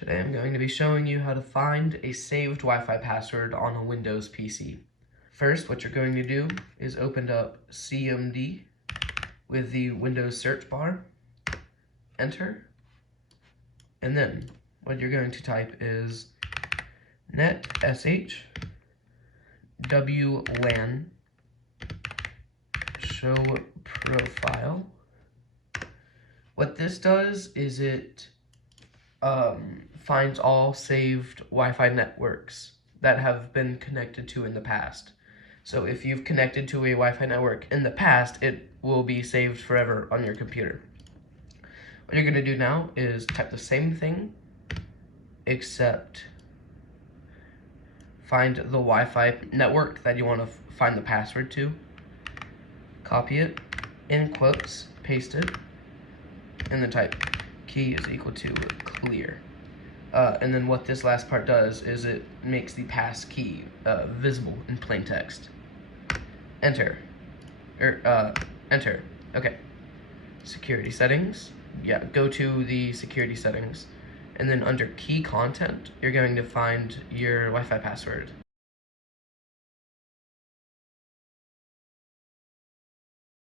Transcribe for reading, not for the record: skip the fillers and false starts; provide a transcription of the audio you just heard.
Today I'm going to be showing you how to find a saved Wi-Fi password on a Windows PC. First, what you're going to do is open up CMD with the Windows search bar, enter, and then what you're going to type is netsh wlan show profile. What this does is it finds all saved Wi-Fi networks that have been connected to in the past. So if you've connected to a Wi-Fi network in the past, it will be saved forever on your computer. What you're going to do now is type the same thing, except find the Wi-Fi network that you want to find the password to, copy it, in quotes, paste it, and then type key is equal to clear. And then what this last part does is it makes the pass key visible in plain text. Enter. Enter. Okay. Security settings. Yeah, go to the security settings. And then under key content, you're going to find your Wi-Fi password.